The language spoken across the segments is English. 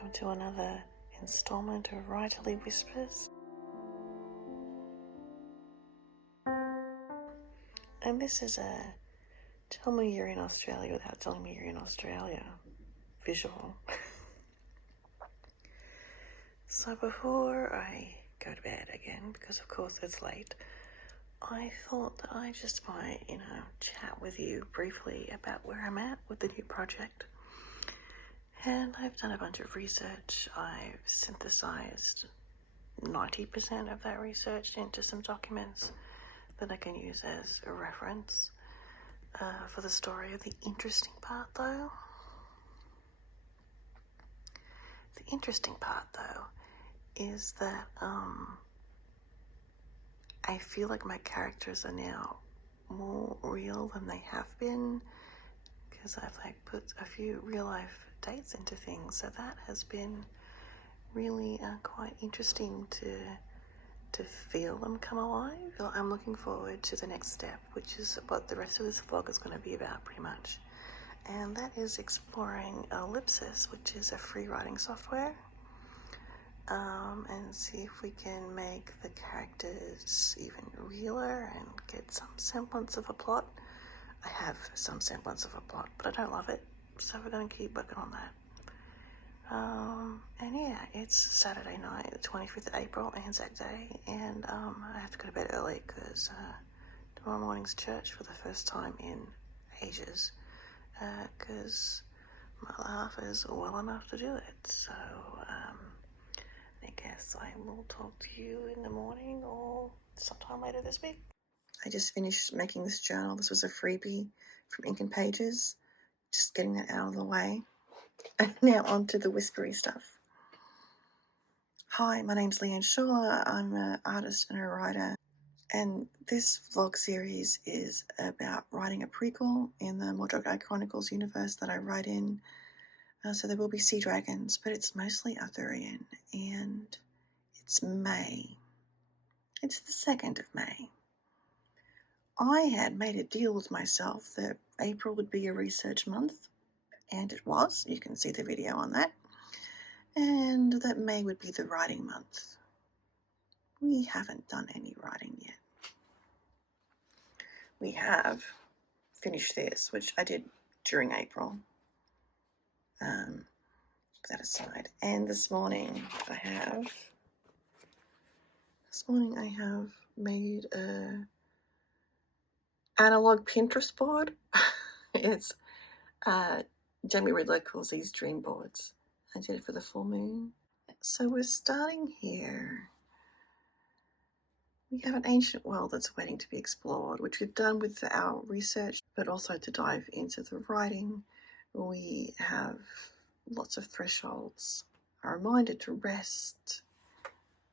welcome to another installment of Writerly Whispers. And this is a tell me you're in Australia without telling me you're in Australia visual. So before I go to bed again, because of course it's late, I thought that I just might, chat with you briefly about where I'm at with the new project. And I've done a bunch of research. I've synthesized 90% of that research into some documents that I can use as a reference for the story. The interesting part, though, is that I feel like my characters are now more real than they have been, because I've put a few real life dates into things, so that has been really quite interesting to feel them come alive. I'm looking forward to the next step, which is what the rest of this vlog is going to be about pretty much, and that is exploring Ellipsus, which is a free writing software, and see if we can make the characters even realer and get some semblance of a plot. I have some semblance of a plot, but I don't love it, so we're going to keep working on that. And yeah, it's Saturday night, the 25th of April, Anzac Day, and I have to go to bed early because tomorrow morning's church for the first time in ages, because my laugh is well enough to do it. So I guess I will talk to you in the morning or sometime later this week. I just finished making this journal. This was a freebie from Ink and Pages. Just getting that out of the way. And now on to the whispery stuff. Hi, my name's Leanne Shaw. I'm an artist and a writer. And this vlog series is about writing a prequel in the Mordecai Chronicles universe that I write in. So there will be sea dragons, but it's mostly Arthurian. And it's May. It's the 2nd of May. I had made a deal with myself that April would be a research month, and it was. You can see the video on that. And that May would be the writing month. We haven't done any writing yet. We have finished this, which I did during April. Put that aside. And this morning I have made a analog Pinterest board. It's Jamie Ridler calls these dream boards. I did it for the full moon. So we're starting here. We have an ancient world that's waiting to be explored, which we've done with our research, but also to dive into the writing. We have lots of thresholds, a reminder to rest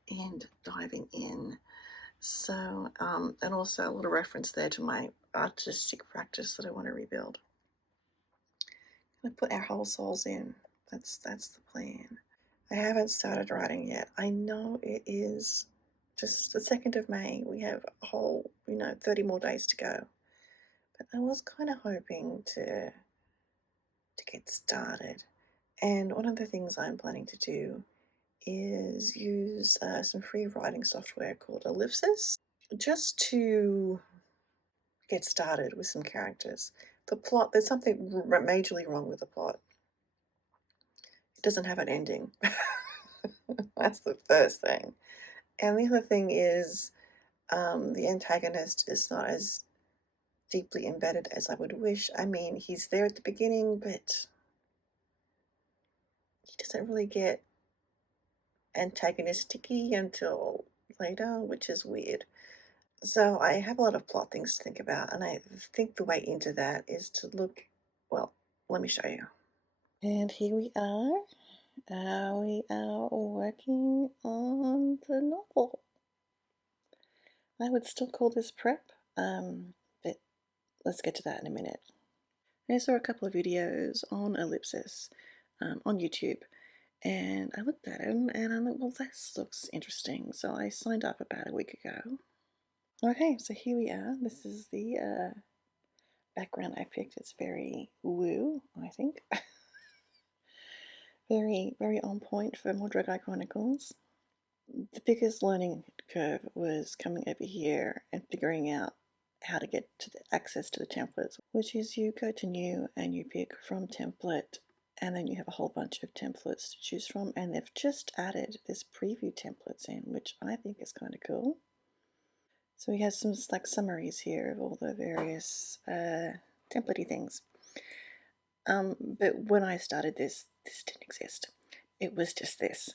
and diving in. So, and also a little reference there to my artistic practice that I want to rebuild. I'm going to put our whole souls in. That's the plan. I haven't started writing yet. I know it is just the 2nd of May. We have a whole, 30 more days to go. But I was kind of hoping to get started. And one of the things I'm planning to do is use some free writing software called Ellipsus, just to get started with some characters. The plot, there's something majorly wrong with the plot. It doesn't have an ending. That's the first thing. And the other thing is the antagonist is not as deeply embedded as I would wish. I mean, he's there at the beginning, but he doesn't really get antagonistic-y until later, which is weird. So I have a lot of plot things to think about, and I think the way into that is to look, well, let me show you. And here we are. We are working on the novel. I would still call this prep, but let's get to that in a minute. I saw a couple of videos on Ellipsus on YouTube, and I looked at them and I thought, well, this looks interesting. So I signed up about a week ago. Okay, so here we are. This is the background I picked. It's very woo, I think. Very, very on point for Mordred Chronicles. The biggest learning curve was coming over here and figuring out how to get to the access to the templates, which is you go to new and you pick from template, and then you have a whole bunch of templates to choose from, and they've just added this preview templates in, which I think is kind of cool. So we have some like summaries here of all the various templatey things. But when I started this didn't exist. It was just this.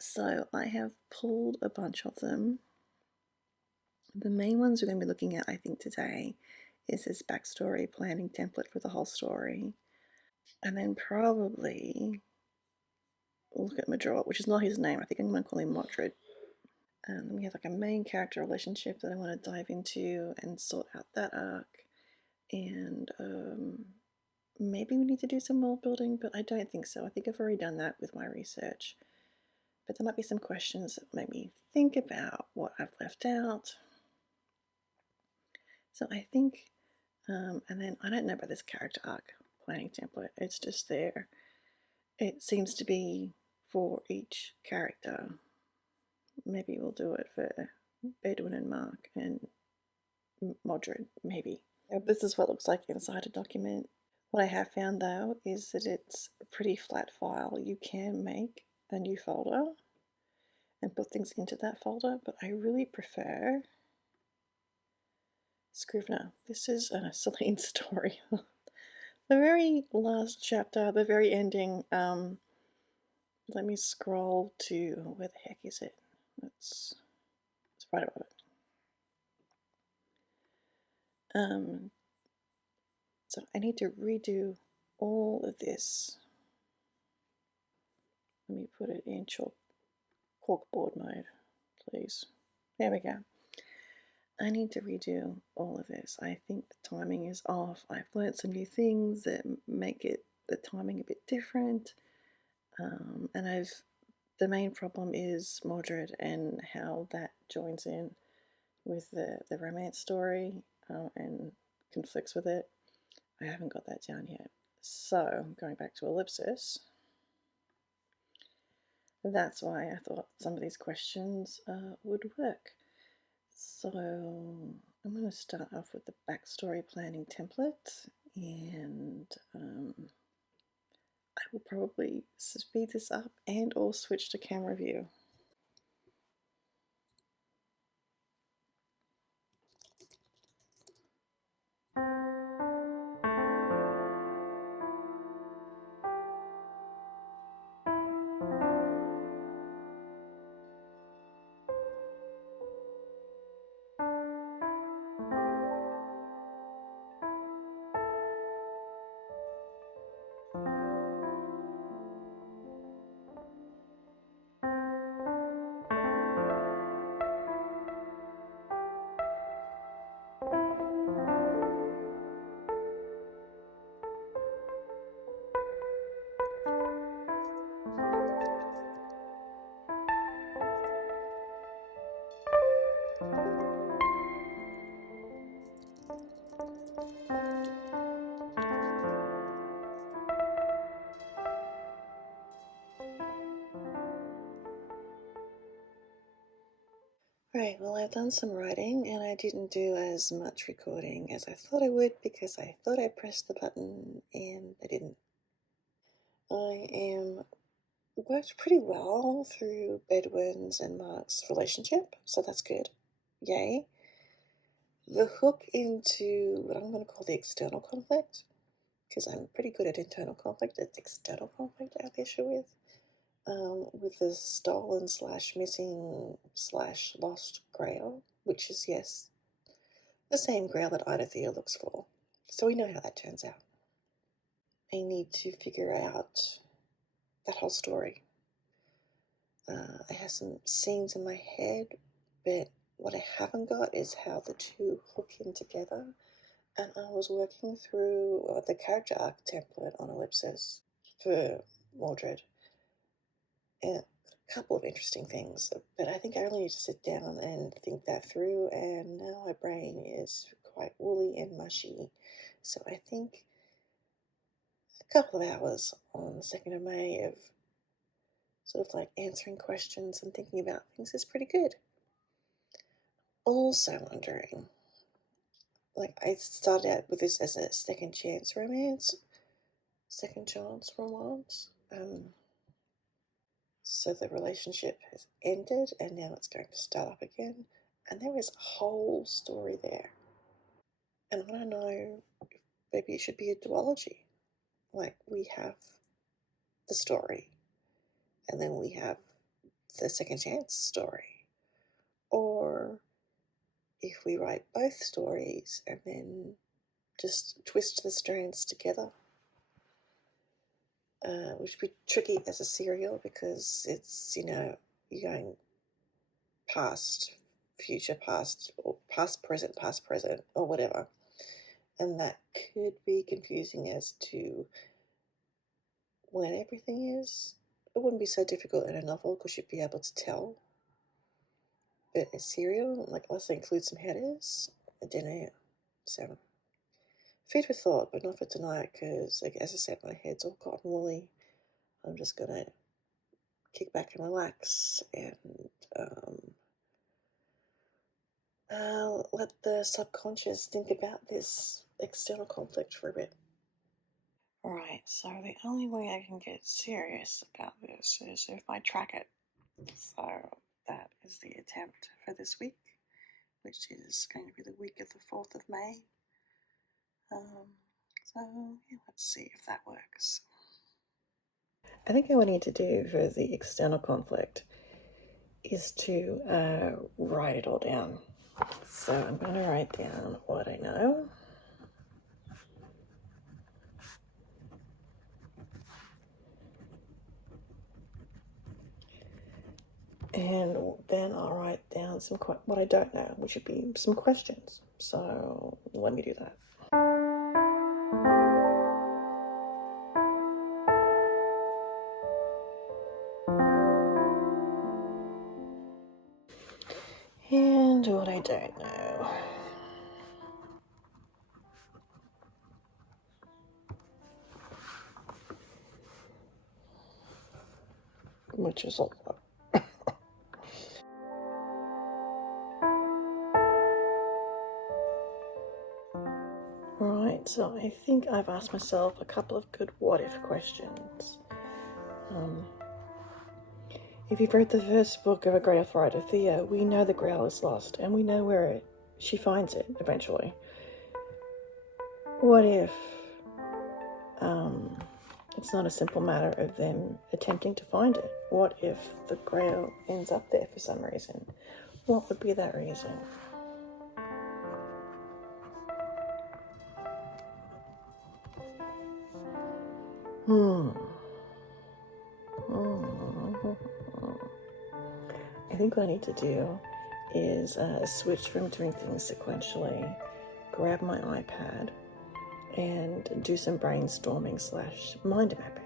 So I have pulled a bunch of them. The main ones we're going to be looking at, I think, today is this backstory planning template for the whole story. And then probably look at Madrot, which is not his name. I think I'm going to call him Modred. And then we have like a main character relationship that I want to dive into and sort out that arc. And maybe we need to do some world building, but I don't think so. I think I've already done that with my research. But there might be some questions that make me think about what I've left out. So I think, and then I don't know about this character arc planning template. It's just there. It seems to be for each character. Maybe we'll do it for Bedouin and Mark and Modred, maybe. This is what it looks like inside a document. What I have found though is that it's a pretty flat file. You can make a new folder and put things into that folder, but I really prefer Scrivener. This is a Celine story. The very last chapter, the very ending, let me scroll to, where the heck is it? It's right above it. So I need to redo all of this. Let me put it in corkboard mode, please. There we go. I need to redo all of this. I think the timing is off. I've learned some new things that make the timing a bit different. And the main problem is Mordred and how that joins in with the romance story and conflicts with it. I haven't got that down yet. So going back to Ellipsus, that's why I thought some of these questions would work. So I'm going to start off with the backstory planning template, and I will probably speed this up and or switch to camera view. Right, well, I've done some writing and I didn't do as much recording as I thought I would because I thought I pressed the button and I didn't. I am worked pretty well through Bedouin's and Mark's relationship, so that's good. Yay. The hook into what I'm going to call the external conflict, because I'm pretty good at internal conflict, it's external conflict I have the issue with the stolen slash missing slash lost grail, which is, yes, the same grail that Idathea looks for. So we know how that turns out. I need to figure out that whole story. I have some scenes in my head, but what I haven't got is how the two hook in together. And I was working through the character arc template on Ellipsus for Mordred, and a couple of interesting things, but I think I really need to sit down and think that through, and now my brain is quite woolly and mushy. So I think a couple of hours on the 2nd of May of sort of like answering questions and thinking about things is pretty good. Also wondering, like, I started out with this as a second chance romance, second chance romance. So the relationship has ended and now it's going to start up again. And there is a whole story there. And I don't know, maybe it should be a duology. Like, we have the story and then we have the second chance story. Or if we write both stories and then just twist the strands together, which would be tricky as a serial because it's, you're going past, future, past, or past, present, or whatever. And that could be confusing as to when everything is. It wouldn't be so difficult in a novel because you'd be able to tell. But a serial, like, unless they include some headers, I don't know. So, food for thought, but not for tonight because, like, as I said, my head's all cotton woolly. I'm just going to kick back and relax and let the subconscious think about this external conflict for a bit. Right, so the only way I can get serious about this is if I track it. So that is the attempt for this week, which is going to be the week of the 4th of May. So yeah, let's see if that works. I think what I need to do for the external conflict is to write it all down. So I'm going to write down what I know. And then I'll write down what I don't know, which would be some questions. So let me do that. And what I don't know. Which is a lot. Right, so I think I've asked myself a couple of good what-if questions. If you've read the first book of A Great Authority, Thea, we know the Grail is lost, and we know where she finds it eventually. What if it's not a simple matter of them attempting to find it? What if the Grail ends up there for some reason? What would be that reason? I think what I need to do is switch from doing things sequentially, grab my iPad, and do some brainstorming / mind mapping.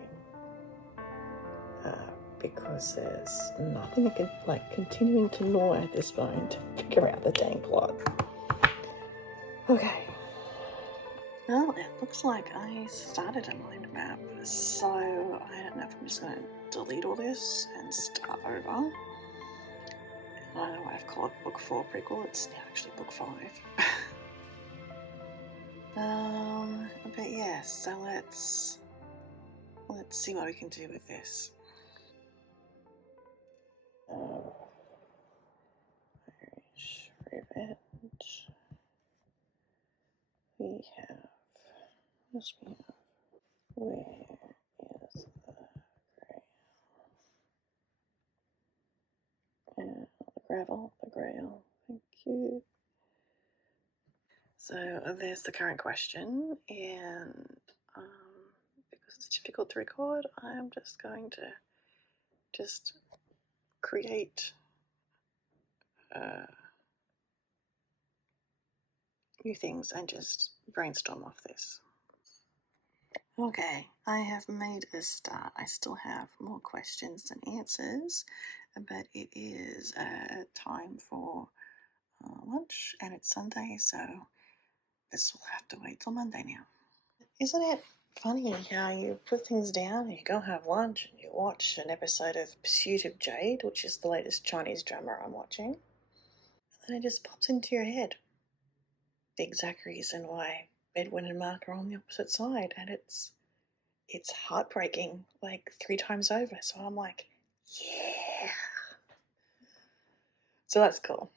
Because there's nothing I can, like, continuing to gnaw at this bone to figure out the dang plot. Okay. Well, it looks like I started a mind map, so I don't know if I'm just going to delete all this and start over. I don't know why I've called it book 4 prequel, it's actually book 5. But yeah, so let's see what we can do with this. Irish Revenge. We have, where is the Grail? And the gravel, the Grail, thank you. So there's the current question, and because it's difficult to record, I'm just going to create new things and just brainstorm off this. Okay, I have made a start. I still have more questions than answers, but it is time for lunch, and it's Sunday, so this will have to wait till Monday now. Isn't it Funny how you put things down and you go have lunch and you watch an episode of Pursuit of Jade, which is the latest Chinese drama I'm watching, and then it just pops into your head the exact reason why Edwin and Mark are on the opposite side, and it's heartbreaking like 3 times over. So I'm like, yeah. So that's cool.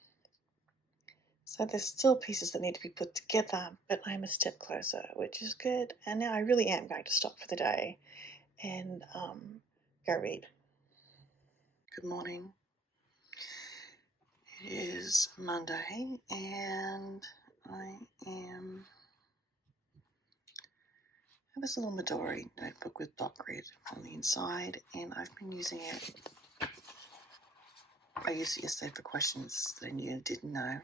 So there's still pieces that need to be put together, but I'm a step closer, which is good. And now I really am going to stop for the day and go read. Good morning. It is Monday, and I have this little Midori notebook with dot grid on the inside, and I've been using it. I used it yesterday for questions that I knew and didn't know.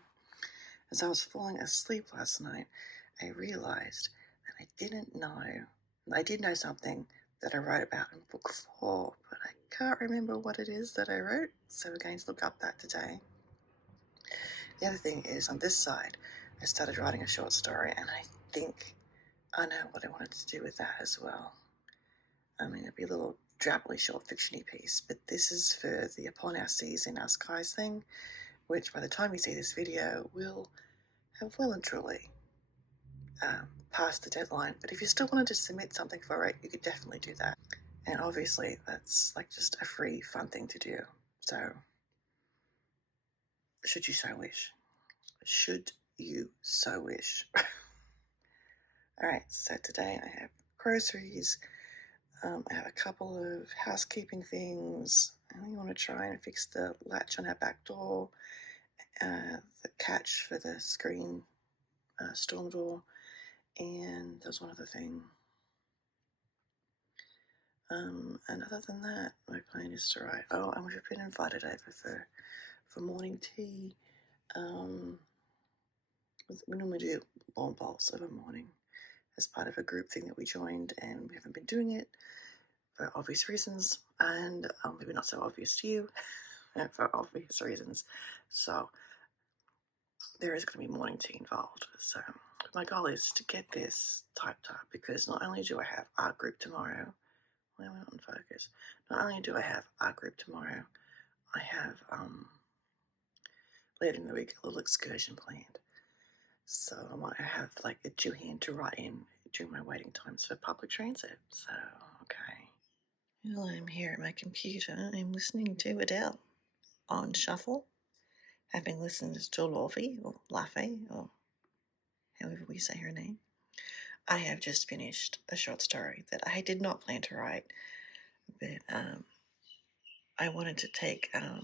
As I was falling asleep last night, I realized that I didn't know. I did know something that I wrote about in book 4, but I can't remember what it is that I wrote, so we're going to look up that today. The other thing is, on this side, I started writing a short story, and I think I know what I wanted to do with that as well. I mean, it'd be a little drabbly short fiction-y piece, but this is for the Upon Our Seas in Our Skies thing, which by the time you see this video will have well and truly passed the deadline. But if you still wanted to submit something for it, you could definitely do that. And obviously, that's like just a free, fun thing to do. So, should you so wish. Should you so wish. Alright, so today I have groceries. I have a couple of housekeeping things. I really want to try and fix the latch on our back door, the catch for the screen storm door, and there's one other thing. And other than that, my plan is to write. Oh, and we've been invited over for morning tea. We normally do long bowls of a morning as part of a group thing that we joined, and we haven't been doing it for obvious reasons, and maybe not so obvious to you for obvious reasons. So there is going to be morning tea involved. So my goal is to get this typed up, because not only do I have art group tomorrow, why am I not in focus? Not only do I have art group tomorrow, I have later in the week a little excursion planned. So I might have like a 2-hand to write in during my waiting times for public transit. So, okay. Well, I'm here at my computer. I'm listening to Adele on shuffle, having listened to Laffy or Laffy or however we say her name. I have just finished a short story that I did not plan to write, but I wanted to take a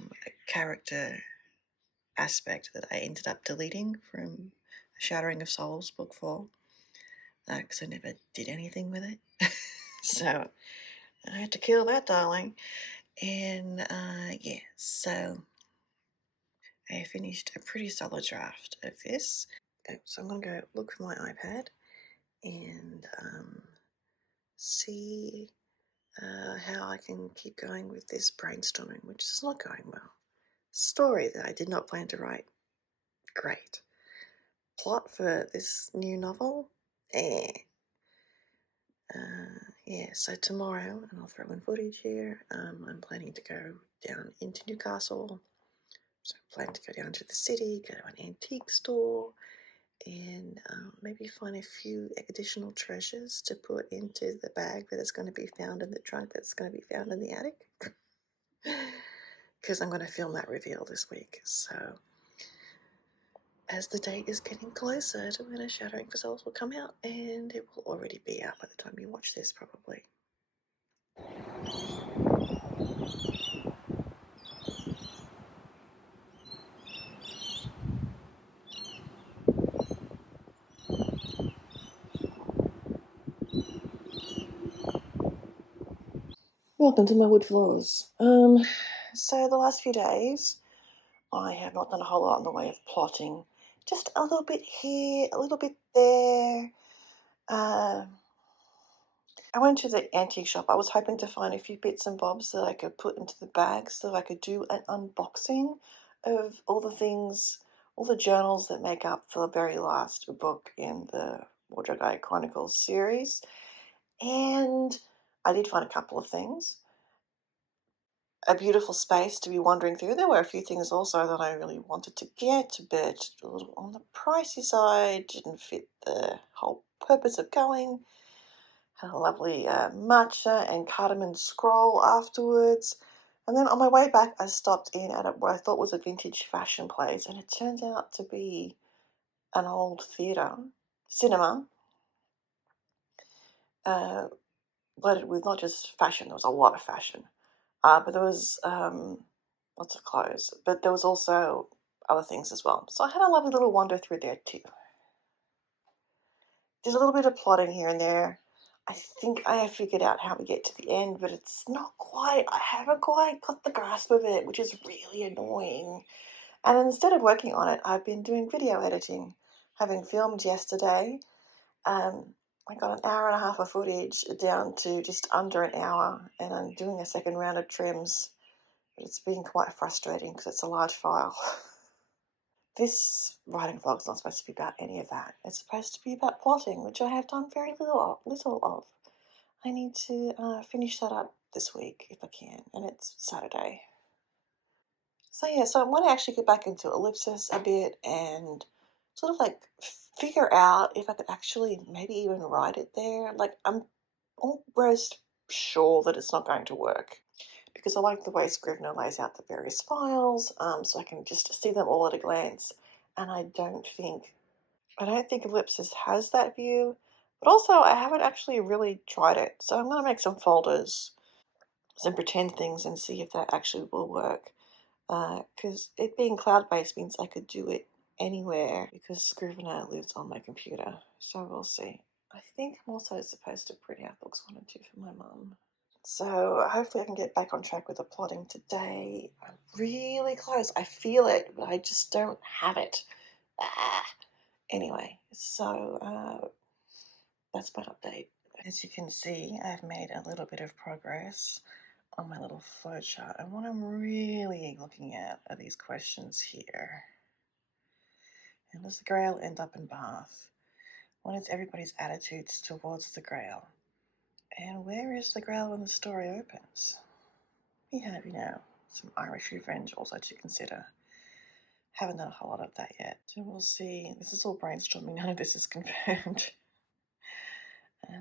character aspect that I ended up deleting from Shattering of Souls, book 4, because I never did anything with it. So I had to kill that darling. And yeah, so I finished a pretty solid draft of this. So I'm going to go look for my iPad and see how I can keep going with this brainstorming, which is not going well. Story that I did not plan to write. Great. Plot for this new novel? Eh. Yeah, so tomorrow, and I'll throw in footage here, I'm planning to go down into Newcastle. So I'm planning to go down to the city, go to an antique store, and maybe find a few additional treasures to put into the bag that is going to be found in the trunk that's going to be found in the attic. Because I'm going to film that reveal this week. So as the date is getting closer to when a Shattering for Souls will come out, and it will already be out by the time you watch this probably. Welcome to my wood floors. So the last few days, I have not done a whole lot in the way of plotting. Just a little bit here, a little bit there. I went to the antique shop. I was hoping to find a few bits and bobs that I could put into the bag so that I could do an unboxing of all the things, all the journals that make up the very last book in the Wardrobe Guide Chronicles series. And I did find a couple of things. A beautiful space to be wandering through. There were a few things also that I really wanted to get, but a little on the pricey side, didn't fit the whole purpose of going. Had a lovely matcha and cardamom scroll afterwards. And then on my way back, I stopped in at what I thought was a vintage fashion place, and it turned out to be an old cinema, uh, loaded with not just fashion, there was a lot of fashion, but there was lots of clothes, but there was also other things as well. So I had a lovely little wander through there too. Did a little bit of plotting here and there. I think I have figured out how we get to the end, but it's not quite, I haven't quite got the grasp of it, which is really annoying. And instead of working on it, I've been doing video editing. Having filmed yesterday, I got an hour and a half of footage down to just under an hour, and I'm doing a second round of trims. But it's been quite frustrating because it's a large file. This writing vlog's not supposed to be about any of that. It's supposed to be about plotting, which I have done very little of. I need to finish that up this week if I can, and it's Saturday. So yeah, so I want to actually get back into Ellipsus a bit and sort of like figure out if I could actually maybe even write it there. Like I'm almost sure that it's not going to work because I like the way Scrivener lays out the various files, so I can just see them all at a glance. And I don't think Ellipsis has that view, but also I haven't actually really tried it. So I'm going to make some folders, some pretend things, and see if that actually will work. Because it being cloud-based means I could do it anywhere because Scrivener lives on my computer. So we'll see. I think I'm also supposed to print out books 1 and 2 for my mum. So hopefully I can get back on track with the plotting today. I'm really close. I feel it, but I just don't have it. Anyway, so that's my update. As you can see, I've made a little bit of progress on my little flowchart. And what I'm really looking at are these questions here. And does the Grail end up in Bath? What is everybody's attitudes towards the Grail? And where is the Grail when the story opens? We have, some Irish revenge also to consider. Haven't done a whole lot of that yet. So we'll see. This is all brainstorming. None of this is confirmed.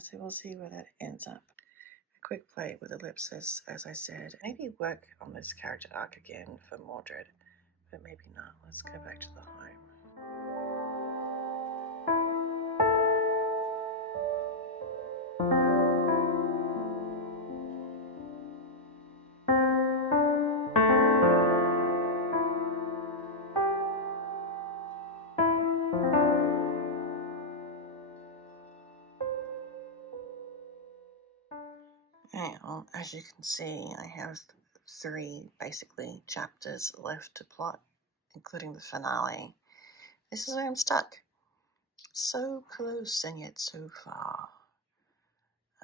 So we'll see where that ends up. A quick play with Ellipsis, as I said. Maybe work on this character arc again for Mordred, but maybe not. Let's go back to the home. Well, as you can see, I have 3 basically chapters left to plot, including the finale. This is where I'm stuck. So close and yet so far.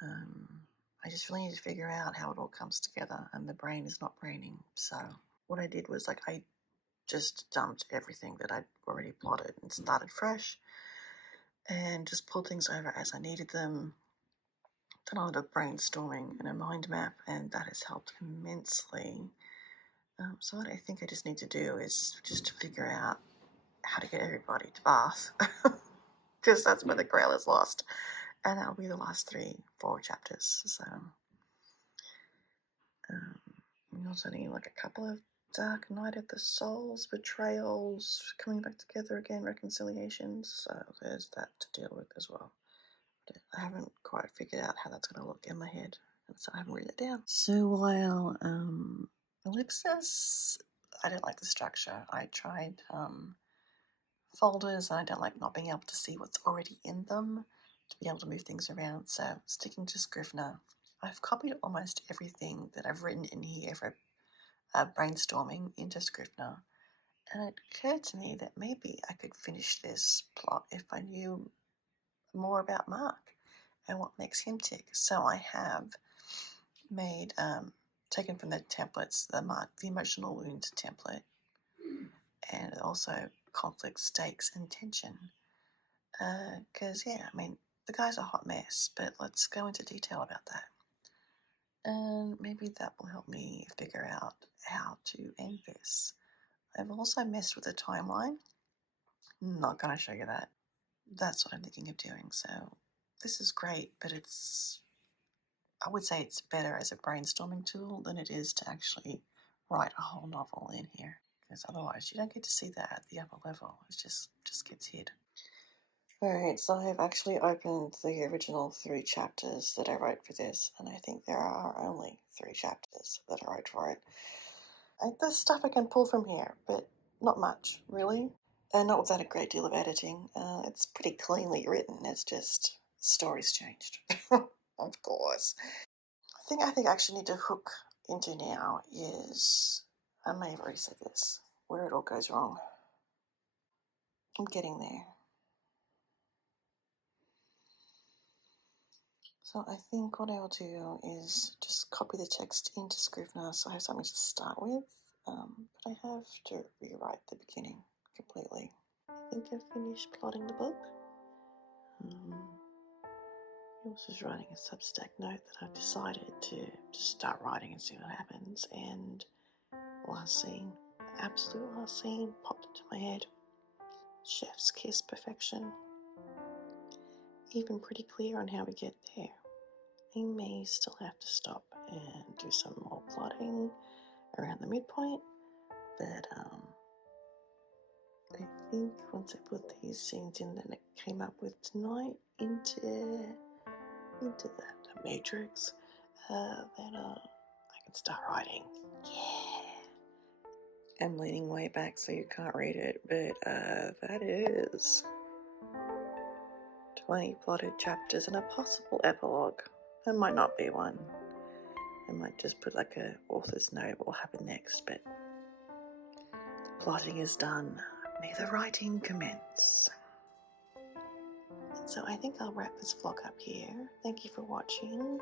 I just really need to figure out how it all comes together, and the brain is not braining. So what I did was I just dumped everything that I'd already plotted and started fresh and just pulled things over as I needed them. Done a lot of brainstorming and a mind map, and that has helped immensely. So what I think I just need to do is just to figure out how to get everybody to Bath, because that's where the Grail is lost, and that'll be the last 3-4 chapters. So we also need a couple of Dark Night of the Souls, betrayals, coming back together again, reconciliations. So there's that to deal with as well. I haven't quite figured out how that's going to look in my head, so I haven't written it down. So while Ellipsis, I don't like the structure. I tried folders, and I don't like not being able to see what's already in them, to be able to move things around. So sticking to Scrivener, I've copied almost everything that I've written in here for brainstorming into Scrivener. And it occurred to me that maybe I could finish this plot if I knew more about Mark and what makes him tick. So I have made, taken from the templates, the emotional wound template, and also conflict, stakes, and tension. Because, The guy's a hot mess, but let's go into detail about that. And maybe that will help me figure out how to end this. I've also messed with the timeline. Not going to show you that. That's what I'm thinking of doing. So this is great, but I would say it's better as a brainstorming tool than it is to actually write a whole novel in here. Because otherwise you don't get to see that at the upper level. It just gets hid. Alright, so I've actually opened the original 3 chapters that I wrote for this, and I think there are only 3 chapters that I wrote for it. There's stuff I can pull from here, but not much, really. And not without a great deal of editing. It's pretty cleanly written, it's just stories changed. Of course. The thing I think I actually need to hook into now is, I may have already said this, where it all goes wrong. I'm getting there. So I think what I'll do is just copy the text into Scrivener so I have something to start with, but I have to rewrite the beginning completely. I think I've finished plotting the book. I was just writing a Substack note that I've decided to just start writing and see what happens, and last scene, the absolute last scene popped into my head. Chef's kiss perfection. Even pretty clear on how we get there. I may still have to stop and do some more plotting around the midpoint, but I think once I put these scenes in that I came up with tonight into that matrix, then I can start writing. Yeah. I'm leaning way back so you can't read it, but that is 20 plotted chapters and a possible epilogue. There might not be one. I might just put like a author's note what will happen next, but the plotting is done. May the writing commence. So I think I'll wrap this vlog up here. Thank you for watching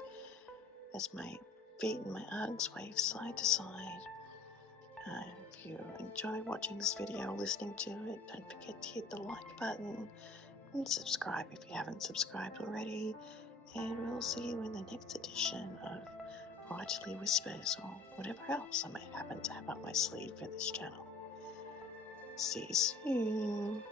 as my feet and my arms wave side to side. If you enjoy watching this video or listening to it, don't forget to hit the like button and subscribe if you haven't subscribed already. And we'll see you in the next edition of Writerly Whispers or whatever else I may happen to have up my sleeve for this channel. See you soon.